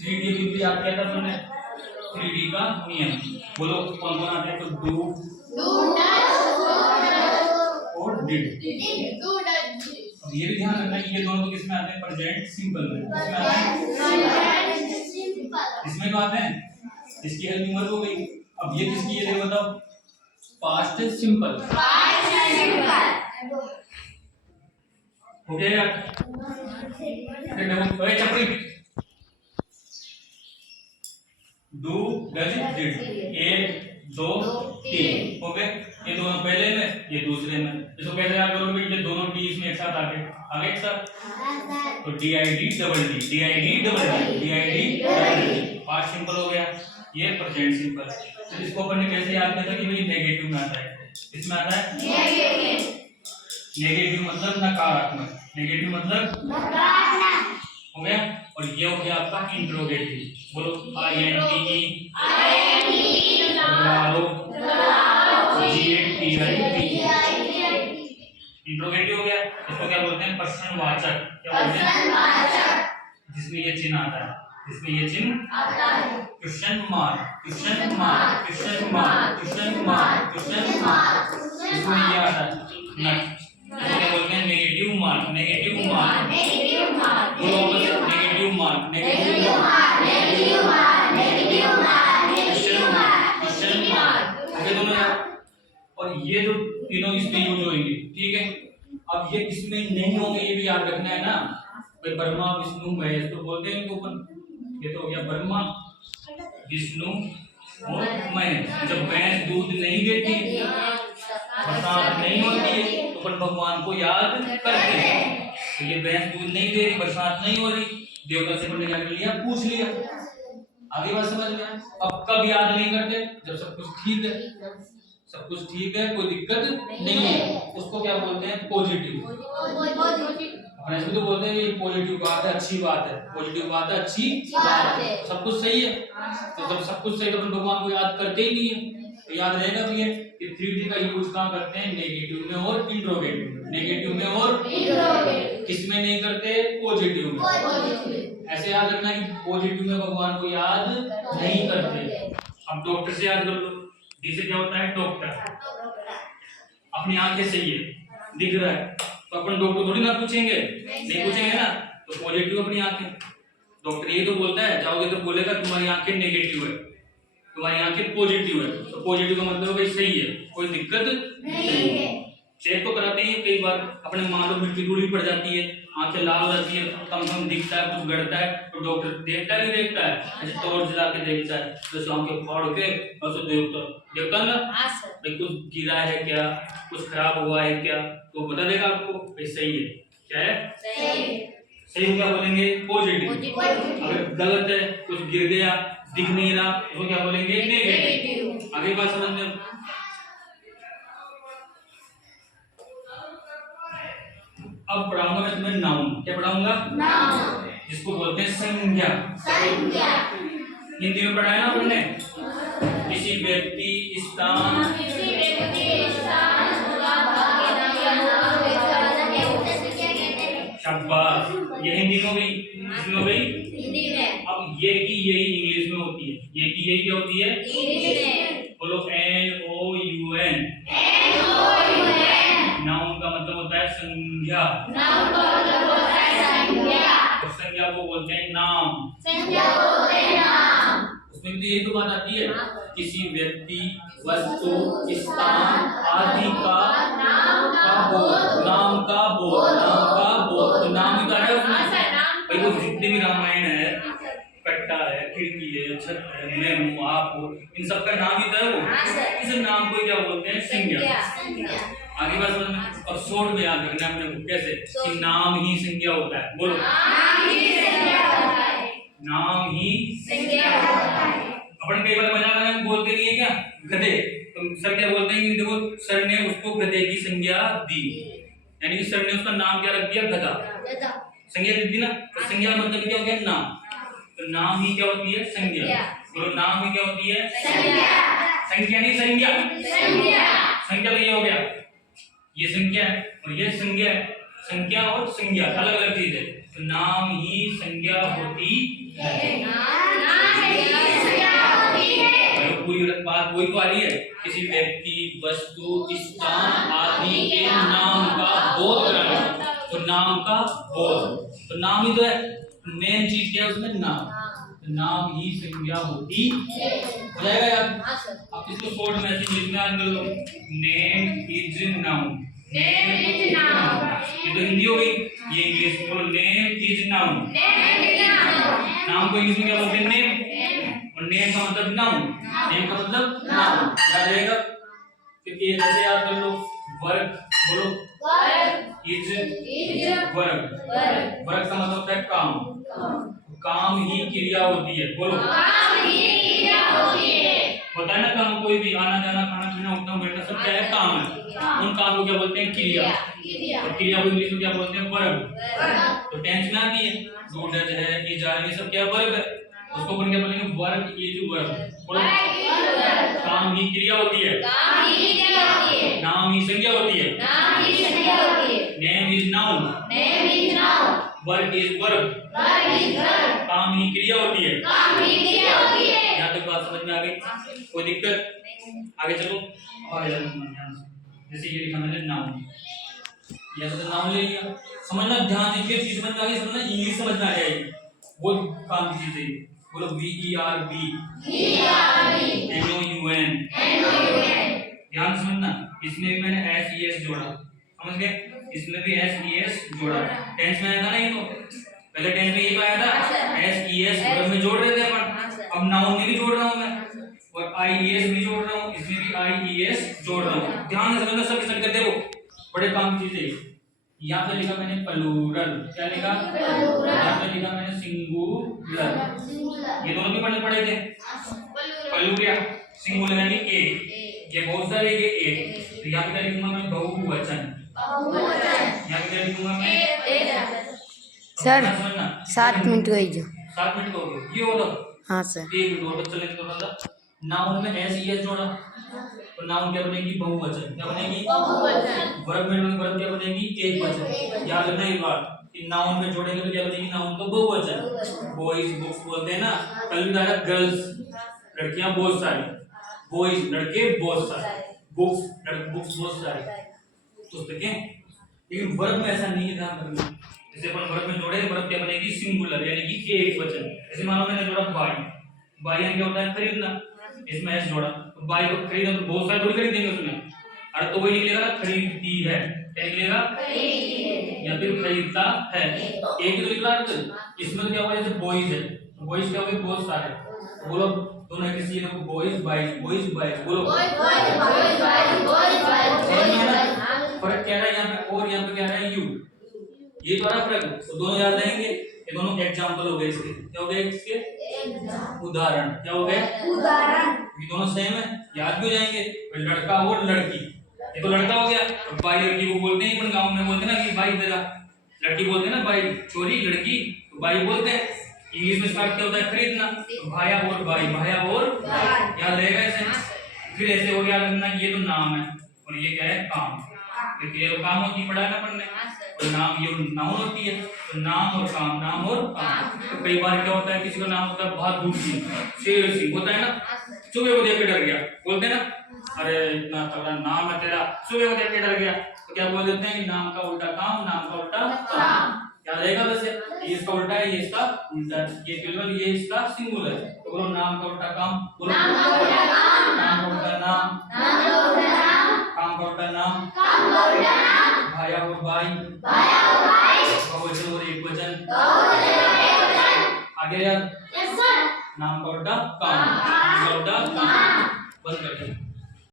3D भी याद किया था तुमने, 3D का नियम। बोलो कौन कौन आते हैं? तो डू, और डिड। अब ये भी ध्यान रखना कि ये दोनों तो किसमें आते हैं? प्रेजेंट सिंपल में। किसमें आते हैं? इसमें तो आते हैं। इसकी हेल्पिंग वर्ब हो गई। अब ये किसकी है देखो बताओ? पास्ट सिंपल हो गया यार। फिर देखो ओए चपड़ी, डू, डज, डिड, 1 2 3 हो गए। ये दोनों पहले में, ये दूसरे में। इसको कैसे याद करोगे? ये दोनों डी इसमें एक साथ आगे आगे एक साथ, तो DID double D, DID double D, DID double D. Past simple हो गया, ये प्रेजेंट सिंपल। तो इसको अपन ने कैसे याद किया था कि भाई नेगेटिव में आता है। इसमें आता है नेगेटिव मतलब नकारात्मक, नेगेटिव मतलब नकारात्मक हो गया। और ये हो गया आपका इंट्रोगेटिव। बोलो INTE, इंट्रोगेटिव हो गया। इसको क्या बोलते हैं? प्रश्नवाचक। क्या बोलते हैं? जिसमें ये चिन्ह आता है, जिसमें ये चिन्ह आता है। Question mark, question mark, question mark, question mark, question mark. इसमें ये आता है नट। इसको क्या बोलते हैं? Negative mark, negative mark, negative mark. बोलो negative mark, negative mark, negative mark, negative mark, question mark, question mark. आगे दोनों यार। और ये जो तीनों इस पे यूज होंगे, ठीक है। अब ये किसमें नहीं होंगे ये भी याद रखना है ना। भाई ब्रह्मा विष्णु महेश तो बोलते हैं इनको अपन। ये तो हो गया ब्रह्मा विष्णु और महेश। जब भैंस दूध नहीं देती, बरसात नहीं होती है, तो अपन भगवान को याद करते हैं। तो ये भैंस दूध नहीं दे रही, बरसात नहीं हो रही, देवता से अपन ने क्या कर लिया? पूछ लिया। आगे बात समझ में? अब कब याद नहीं करते? जब सब कुछ ठीक है, सब कुछ ठीक है, कोई दिक्कत नहीं है। उसको क्या बोलते हैं? पॉजिटिव। अपन ऐसे तो बोलते हैं ये पॉजिटिव बात है, अच्छी बात है, पॉजिटिव बात है, अच्छी बात है, सब कुछ सही है। तो जब सब कुछ सही तो अपन भगवान को याद करते ही नहीं है। तो याद रहेगा भी है कि 3D का यूज कहाँ करते हैं? नेगेटिव में और इंट्रोगेटिव में। नेगेटिव में और किसमें नहीं करते? पॉजिटिव में। ऐसे याद रखना कि पॉजिटिव में भगवान को याद नहीं करते। अब डॉक्टर से याद कर लो। डी से क्या होता है? डॉक्टर। अपनी आंखें सही है, दिख रहा है, तो अपन डॉक्टर थोड़ी ना पूछेंगे, नहीं पूछेंगे ना। तो पॉजिटिव अपनी आंखें। डॉक्टर ये तो बोलता है, जाओगे तो बोलेगा तुम्हारी आंखें नेगेटिव है, तुम्हारी आंखें पॉजिटिव है। तो पॉजिटिव का मतलब भाई सही है, कोई दिक्कत नहीं है। चेक तो कराते हैं कई बार। अपने मान लो मिट्टी धूली पड़ जाती है, आंखें लाल हो जाती है, कम कम दिखता है, कुछ गड़ता है, तो डॉक्टर देखता है नहीं देखता है? ऐसे टॉर्च जला के देखता है, जैसे आंखें फाड़ के ऐसे देखता है ना भाई कुछ गिरा है क्या, कुछ खराब हुआ है क्या, तो बता देगा आपको भाई सही है। क्या है? सही को क्या बोलेंगे? पॉजिटिव। अगर गलत है, कुछ गिर गया, दिख नहीं रहा, तो क्या बोलेंगे? नेगेटिव। आगे बात समझ में? अब पढ़ाऊंगा मैं तुम्हें नाउन। क्या पढ़ाऊंगा? नाउन, जिसको बोलते हैं संज्ञा। संज्ञा हिंदी में पढ़ा है ना हमने? किसी व्यक्ति, स्थान, शाबाश, ये हिंदी में हो गई। इसमें हो गई हिंदी में। अब ये की यही इंग्लिश में होती है। ये की यही क्या होती है? इंग्लिश में। बोलो NOUN। नाउन का मतलब होता है संज्ञा। नाउन का मतलब होता है संज्ञा। और संज्ञा को बोलते हैं नाम। संज्ञा को बोलते हैं नाम। उसमें भी यही तो बात आती है, किसी व्यक्ति, वस्तु, स्थान आदि का नाम का बोध, नाम का बोध, नाम का बोध। तो नाम ही तो है उसमें भाई। वो जितने भी रामायण है, कट्टा है, खिड़की है, छत है, मैं हूँ, आप हो, इन सब का नाम ही तो है वो। इस नाम को क्या बोलते हैं? संज्ञा। आगे बात समझ में? अब शॉर्ट में याद रखना है अपने को कैसे कि नाम ही संज्ञा होता है। बोलो नाम ही संज्ञा होता है। नाम ही संज्ञा होता है। अपन कई बार मजाक में बोलते नहीं है क्या? गधे। तो सर क्या बोलते हैं कि देखो सर ने उसको गधे की संज्ञा दी, यानी कि सर ने उसका नाम क्या रख दिया? गधा। संज्ञा दी ना, तो संज्ञा मतलब क्या हो गया? नाम। तो नाम ही क्या होती है? संज्ञा। बोलो नाम ही क्या होती है? संज्ञा। संज्ञा नहीं संज्ञा। संज्ञा तो ये हो गया, ये संख्या है और ये संज्ञा है। संख्या और संज्ञा अलग अलग चीज है। तो नाम ही संज्ञा होती है। बात वही तो आ रही है, किसी व्यक्ति, वस्तु, स्थान आदि के नाम का बोध कराना। तो नाम का बोध, तो नाम ही तो है, मेन चीज क्या है उसमें, नाम। तो नाम ही संज्ञा होती हो जाएगा यार। आप इसको शॉर्ट में ऐसे इंग्लिश में याद कर लो, name is noun. Name is noun, ये तो हिंदी हो गई, ये इंग्लिश बोलो, नेम इज नाउन। नाम को इंग्लिश में क्या बोलते हैं, नेम, और नेम का मतलब नाउन, नेम का मतलब नाउन, याद रहेगा। फिर ये जैसे याद कर लो, वर्क, बोलो वर्क इज वर्क, वर्क का मतलब होता है काम, काम ही क्रिया होती है, बोलो काम ही क्रिया होती है। होता है ना काम, कोई भी आना जाना, खाना पीना, उठना बैठना, सब क्या है, काम है। उन काम को क्या बोलते हैं, क्रिया। और क्रिया को इंग्लिश में क्या बोलते हैं, वर्ब। तो टेंस में आती है, डू डज है, इज आर, ये सब क्या वर्ब है, उसको अपन क्या बोलेंगे, वर्ब इज वर्ब, बोलो काम ही क्रिया होती है, काम ही क्रिया होती है, नाम ही संज्ञा होती है, नाम ही संज्ञा होती है, name is noun, name is noun, verb is verb, verb is verb, काम ही क्रिया होती है, काम ही क्रिया होती है। यहां तक बात समझ में आ गई, कोई दिक्कत? आगे चलो, आगे चलो। जैसे ये लिखा मैंने नाउन, ये तो नाउन ले लिया, समझना ध्यान से, ये चीज समझ में आ गई, समझना इंग्लिश समझ में आ जाएगी, वो काम की चीज है। बोलो V E R B, N O U N, ध्यान समझना, इसमें भी मैंने S E S जोड़ा, समझ गए, इसमें भी S E S जोड़ा। टेंस में आया था ना, ये तो पहले टेंस में ये तो आया था, S E S वर्ब में जोड़ रहे थे अपन, अब नाउन में भी जोड़ रहा हूं मैं, और I E S भी जोड़ रहा हूं, इसमें भी I E S जोड़ रहा हूं। ध्यान से समझना, सब इसमें करते हो, बड़े काम की चीज है। यहाँ पे लिखा मैंने प्लूरल, क्या लिखा, यहाँ पे लिखा मैंने सिंगुलर, ये दोनों भी पढ़ने पड़े थे, प्लूरल सिंगुलर यानी एक, ये बहुत सारे, ये एक, तो यहाँ पे क्या लिखूंगा मैं, बहुवचन, यहाँ पे क्या लिखूंगा मैं, सर 7 मिनट गई जो 7 मिनट हो गए, ये होगा, हाँ सर, 1 मिनट और चलने दो थोड़ा सा। नाउन में एस ई एस जोड़ा, तो नाउन क्या बनेगी, बहुवचन, क्या बनेगी, बहुवचन। वर्ब में वर्ब क्या बनेगी, एक वचन। याद रखना ये बात कि नाउन में जोड़ेंगे तो क्या बनेगी, नाउन तो बहुवचन। बॉयज बुक्स बोलते हैं ना, कल भी कहा गर्ल्स लड़कियां बहुत सारी, बॉयज लड़के बहुत सारे, बुक्स बहुत सारे, पुस्तकें। लेकिन वर्ब में ऐसा नहीं है, ध्यान रखना। जैसे अपन वर्ब में जोड़े, वर्ब क्या बनेगी, सिंगुलर यानी कि एक वचन। जैसे मानो मैंने जोड़ा बाई, बाई यानी क्या होता है, खरीदना, इसमें एस जोड़ा, तो बाई को खरीदना, तो बहुत सारे थोड़ी खरीदेंगे उसमें, अरे तो वही निकलेगा ना, खरीदती है, क्या निकलेगा, खरीदती है, या फिर खरीदता है, एक ही तो निकला। इसमें तो क्या हुआ, जैसे बॉयज है, बॉयज क्या हुए, बहुत सारे, बोलो दोनों किसी को बॉयज बाइज, बोलो फर्क क्या है यहाँ पे, और यहाँ पे क्या है, यू, ये तो रहा फर्क, तो दोनों याद रहेंगे, ये दोनों एग्जाम्पल हो गए इसके, क्या हो गए इसके, उदाहरण, क्या हो गए, उदाहरण, ये दोनों सेम है, याद भी हो जाएंगे। लड़का और लड़की, ये तो लड़का हो गया, भाई लड़की को बोलते हैं, अपन गांव में बोलते हैं ना कि भाई तेरा, लड़की बोलते हैं ना भाई, छोरी लड़की, तो भाई बोलते हैं। इंग्लिश में स्टार्ट क्या होता है, खरीदना, तो भाया और भाई, भाया और याद रहेगा ऐसे। फिर ऐसे हो गया, लगना ये तो नाम है और ये क्या है, काम, क्योंकि ये काम होती है, पढ़ा ना पढ़ने, और नाम ये नाउन होती है, तो नाम और काम, नाम और काम। तो कई बार क्या होता है, किसी का नाम होता है बहादुर सिंह, शेर सिंह, होता है ना, सुबह को देख के डर गया, बोलते हैं ना, अरे इतना तगड़ा नाम है तेरा, सुबह को देख के डर गया, तो क्या बोल देते हैं, नाम का उल्टा काम, नाम का उल्टा काम, याद रहेगा। वैसे ये इसका उल्टा है, ये इसका उल्टा है, ये प्लूरल, ये इसका सिंगुलर है, तो बोलो नाम का उल्टा काम, बोलो नाम का उल्टा काम, नाम का उल्टा नाम, नाम का उल्टा नाम, काम का उल्टा नाम, काम का उल्टा नाम, भाया और भाई, बहुवचन और एकवचन, आगे याद, नाम का उल्टा काम, नाम का उल्टा काम, बंद करते हैं।